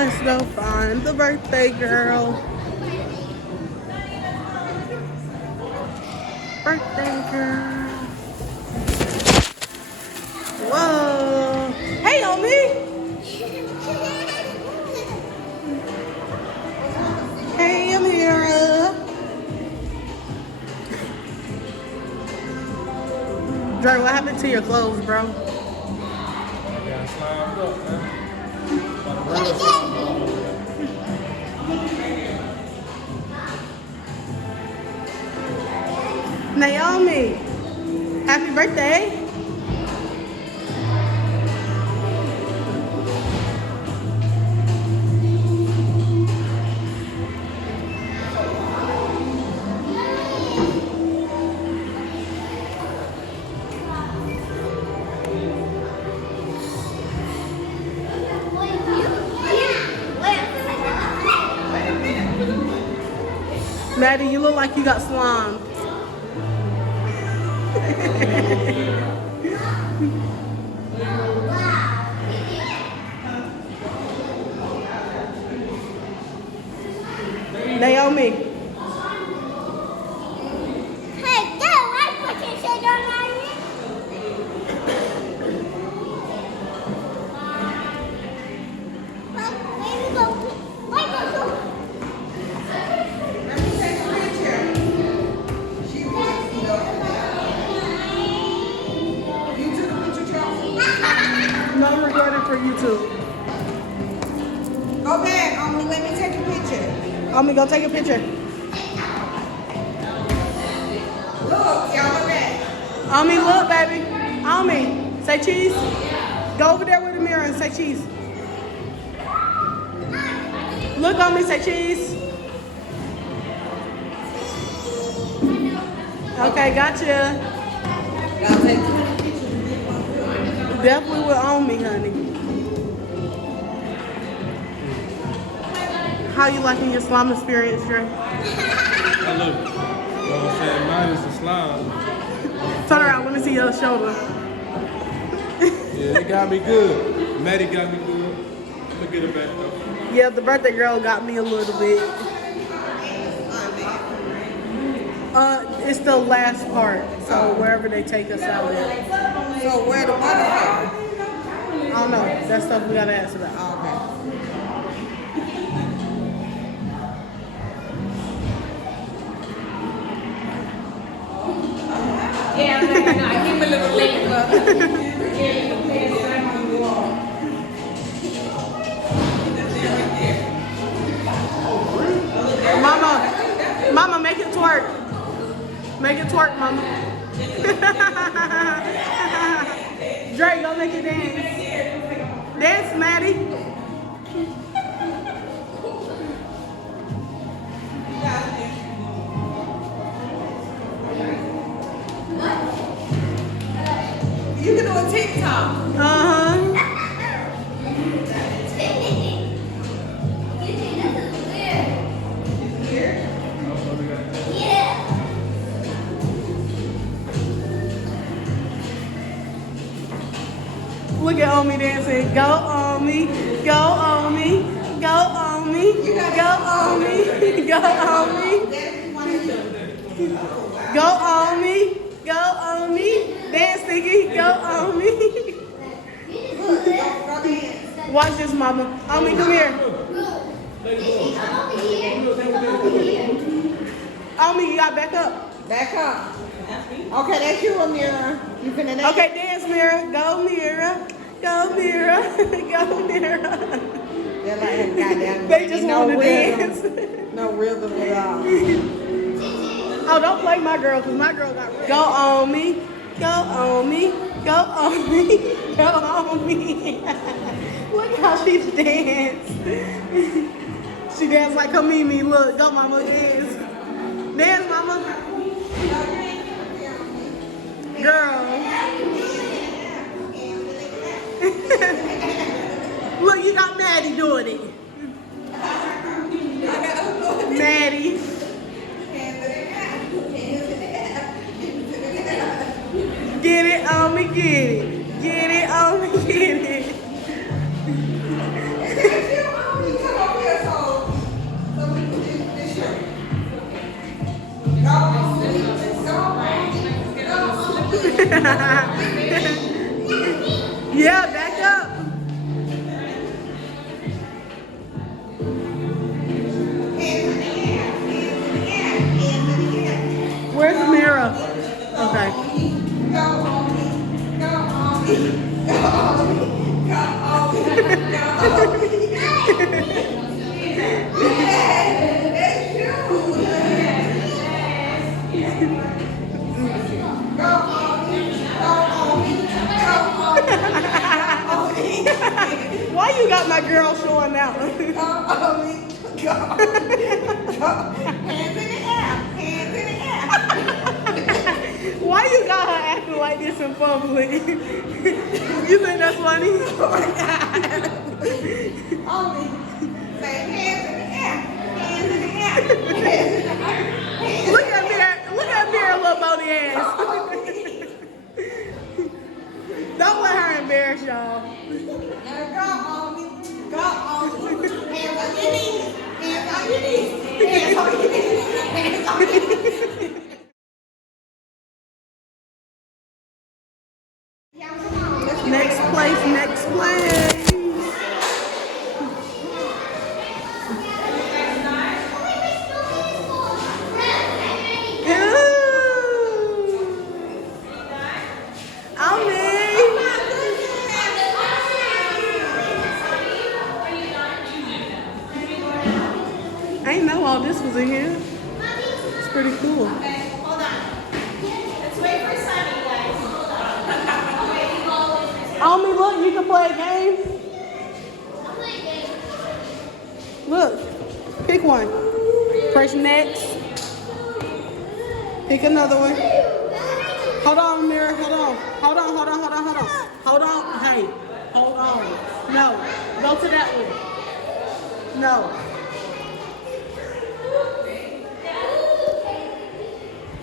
Let's go find the birthday girl. Birthday girl. Whoa. Hey, Omi. Hey, Amira. Dre, what happened to your clothes, bro? I got slimed up, man. Naomi, happy birthday. Maddie, you look like you got slimed. Naomi. Hey, Dad, why put your shit on my No, I'm recording for YouTube. Go back, Omi. Let me take a picture. Omi, go take a picture. Look, y'all look back. Omi, look, baby. Omi, say cheese. Go over there with the mirror and say cheese. Look, Omi, say cheese. Okay, gotcha. Y'all take Definitely with Omi, honey. How you liking your slime experience, Dre? I love it. You know what I'm saying? Mine is the slime. Turn around, let me see your shoulder. Yeah, it got me good. Maddie got me good. Look at it back up. Yeah, the birthday girl got me a little bit. It's the last part, so wherever they take us out at. So where the waterfall? I don't know. That's stuff we gotta ask about. Oh, okay. Yeah, no, give him a little leg up. Mama, make it twerk. Make it twerk, mama. Dre, go make it dance. Dance, Maddie. You can do a TikTok. Uh-huh. Look at Omi dancing. Go Omi, go Omi, go Omi, go Omi, go Omi, go Omi, go Omi. Dance, Sticky, go Omi. Watch this, mama. Omi, come here. Omi, you got back up. Back up. Okay, that's you, Amira. You finna dance? Okay, dance, Mira. Go, Mira. Go, Mira. Go, Mira. They're like, goddamn. They just no want to rhythm. dance. No rhythm at all. Oh, don't play my girl, because my girl got rhythm. Go on me. Go on me. Go on me. Go on me. Look how she dance. She dance like a Mimi. Look, go, mama, dance. Dance, mama. Girl. Look, you got Maddie doing it. Maddie. Get it on me, get it. Get it on me, get it. Why you got my girl showing out? Hands in the air. Hands in the air. Why you got her acting like this in public? You think that's funny? Only say hands in the air. Hands in the air. Hands in the air. Look at me, her little bony ass. Don't let her embarrass y'all. Now go on me. Go on me. Hands on your knees. Hands on your knees. Hands on your knees. Hands on your knees. Next place, next place. I didn't know all this was in here. It's pretty cool. Okay, hold on. Let's wait for Sunny, guys. Omi, look, you can play a game. I'll play a game. Look, pick one. Press next. Pick another one. Hold on, Mirror. Hold on. Hold on. Hey, hold on. No. Go to that one. No.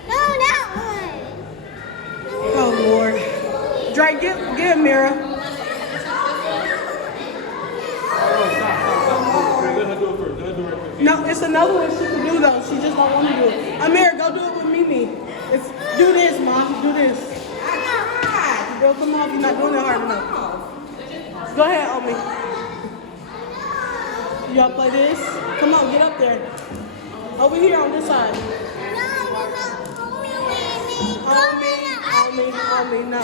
No, that one. Oh, Lord. Drake, get a mirror. Oh, stop. Let her do it first. Let her do it right quick. No, it's another one she can do, though. She just don't want to do it. Amir, go do it with Mimi. Do this, Mom. Do this. Girl, come on. You're not doing it hard enough. Go ahead, Omi. Y'all play this? Come on, get up there. Over here on this side. Omi, no.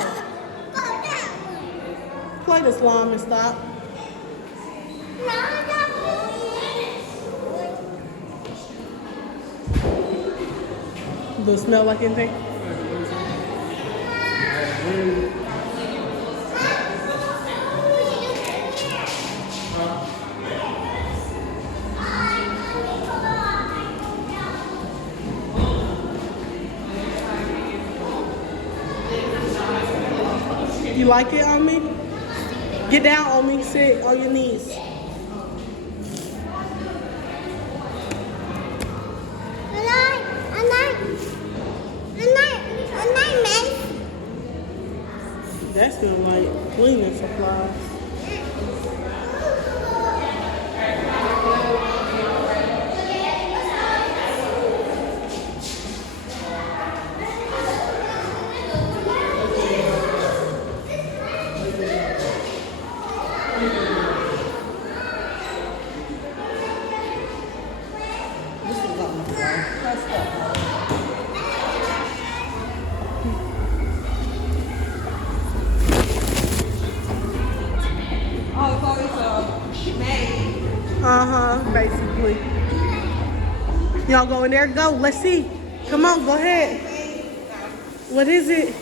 Play the slime and stop. Does it smell like anything? You like it, Omi? Get down, Omi. Sit on your knees. That's gonna like cleaning supplies. Basically. Y'all go in there? Go. Let's see. Come on, go ahead. What is it?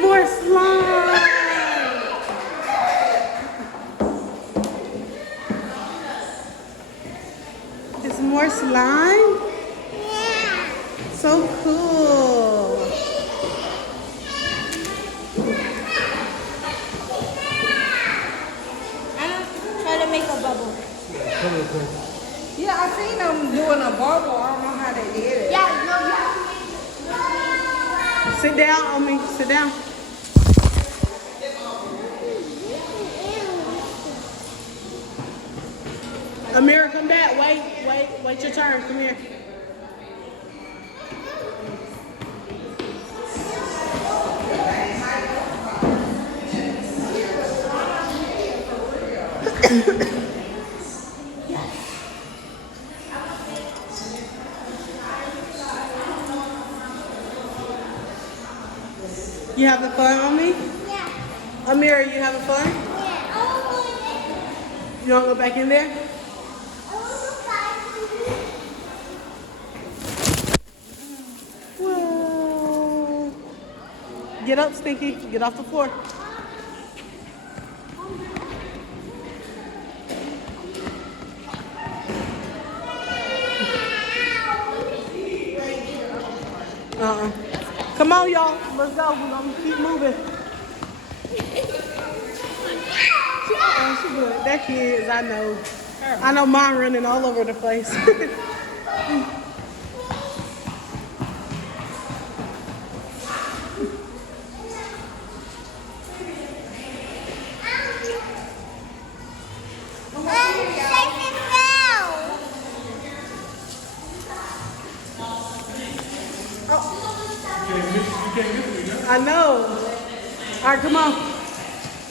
More slime. It's more slime? Yeah. So cool. Try to make a bubble. Yeah, I seen them doing a bubble. I don't know how they did it. Yeah, no. Sit down on me. Sit down. Amira, come back. Wait your turn. Come here. You having fun on me? Yeah. Amira, you having fun? Yeah. You want to go back in there? Whoa. Get up, Stinky. Get off the floor. Come on, y'all. Let's go. We're gonna keep moving. She good. That kids, I know. I know mine running all over the place. I know. All right, come on.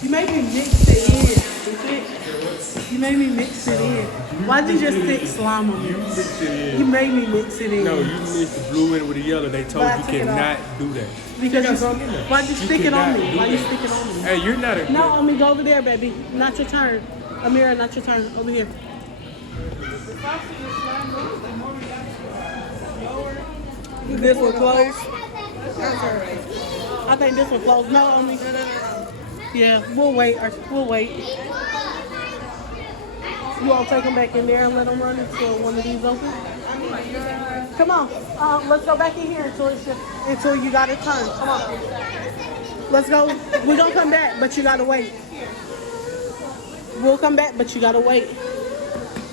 You made me mix it in. You made me mix it in. Why'd you just stick slime on You it? mix it in. You made me mix it in. No, you mixed the blue in with the yellow. They told But I you took it cannot do that. Because got some in there. why'd you stick it on cannot me? do Why you that. stick it on me? Hey, you're not a No, Omi, go over there, baby. Not your turn. Amira, not your turn. Over here. This one closed. I think this one closed. No, Omi. Yeah, we'll wait. We'll wait. You want to take them back in there and let them run until one of these open? Come on. Let's go back in here until you got a turn. Come on. Let's go. We're going to come back, but you got to wait. We'll come back, but you got to wait.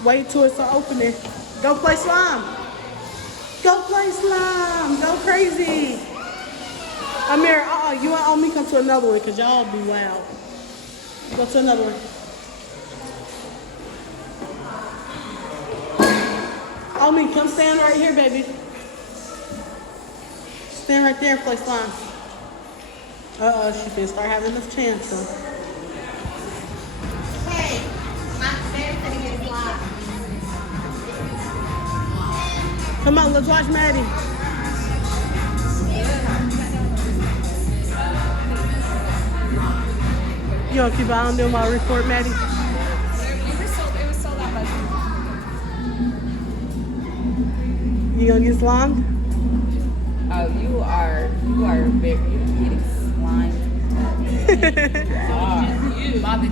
Wait till it's an opening. Go play slime. Go play slime. Go crazy. Amir, you and Omi come to another one because y'all be loud. Go to another one. Omi, come stand right here, baby. Stand right there and play slime. She finna start having enough chance, so. Hey, my dad's gonna get slime. Come on, let's watch Maddie. You don't keep an eye on them while I record, Maddie? It was sold out by You gonna get slimed? Oh, you are big. You're getting slimed. Mom, did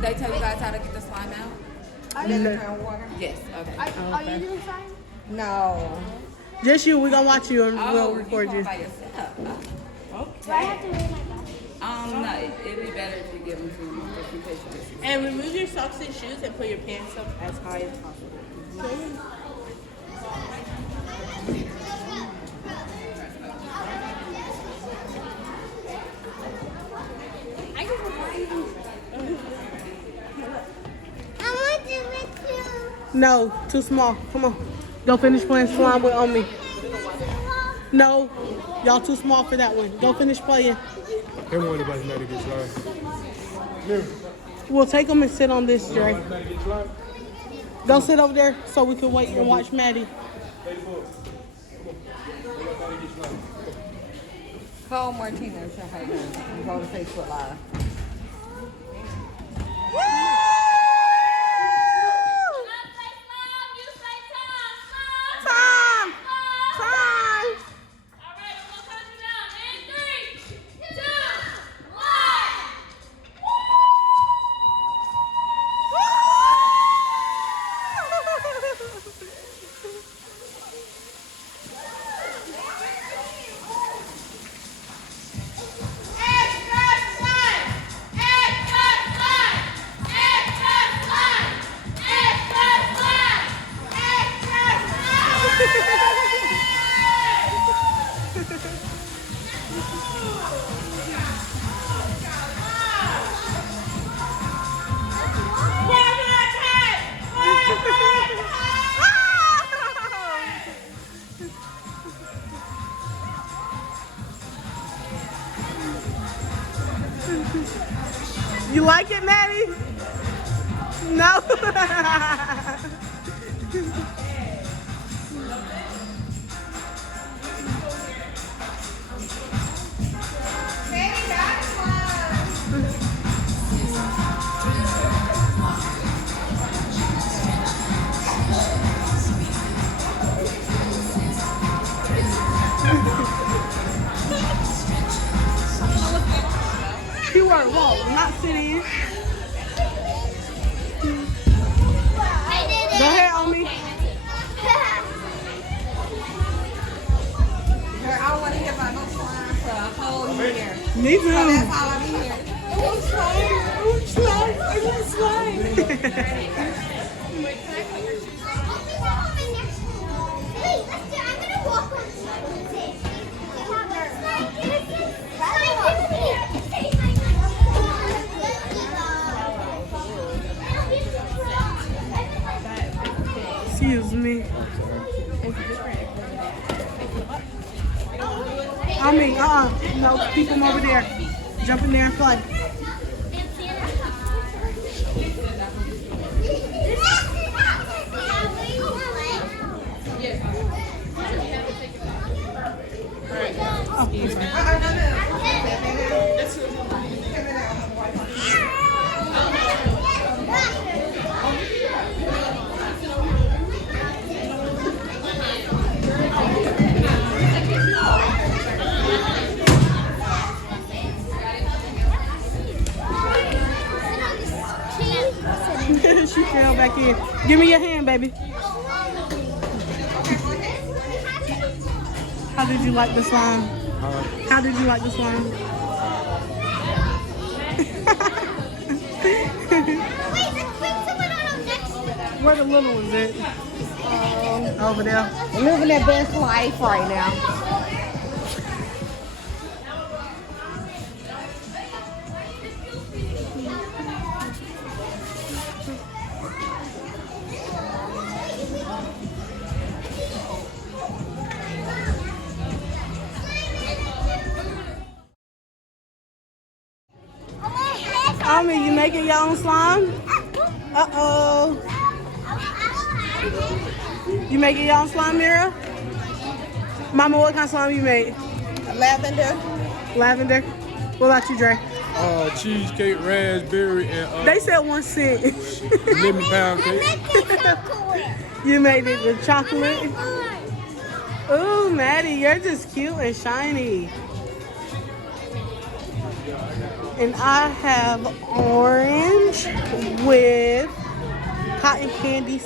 they tell you guys how to get the slime out? I didn't turn water. Yes. Okay. Are you doing slime? No. Just you, we gonna watch you and we'll Oh, record you. by yourself. Okay. Do I have to wear my glasses? No, it'd be better if you give them to me just in case you miss. And remove your socks and shoes and put your pants up as high as possible. I want to with you. No, too small. Come on. Go finish playing slime with Omi. No, y'all too small for that one. Go finish playing. They want anybody to get slime. Here. We'll take them and sit on this, Dre. Anybody get slime? Go sit over there so we can wait and watch Maddie. Call Martina and show how you doing. Go to Facebook Live. Time! Time! You like it, Maddie? No? Baby, that's one. Keyword walk, not sit in. I did it. Go ahead, Omi. Me So that's too. all I be hearing. Oh, slime. Oh, slime. I want slime. Excuse me. I mean, no, keep them over there. Jump in there and play. She fell back in. Give me your hand, baby. How did you like the slime? How did you like the slime? Where the little ones at? Over there. Living their best life right now. You making your own slime? Uh-oh. You making your own slime, Mira? Mama, what kind of slime you made? Lavender. Lavender? What about you, Dre? Cheesecake, raspberry, and They said 1 cent. lemon pound cake. You made it with chocolate? Ooh, Maddie, you're just cute and shiny. And I have orange with cotton candy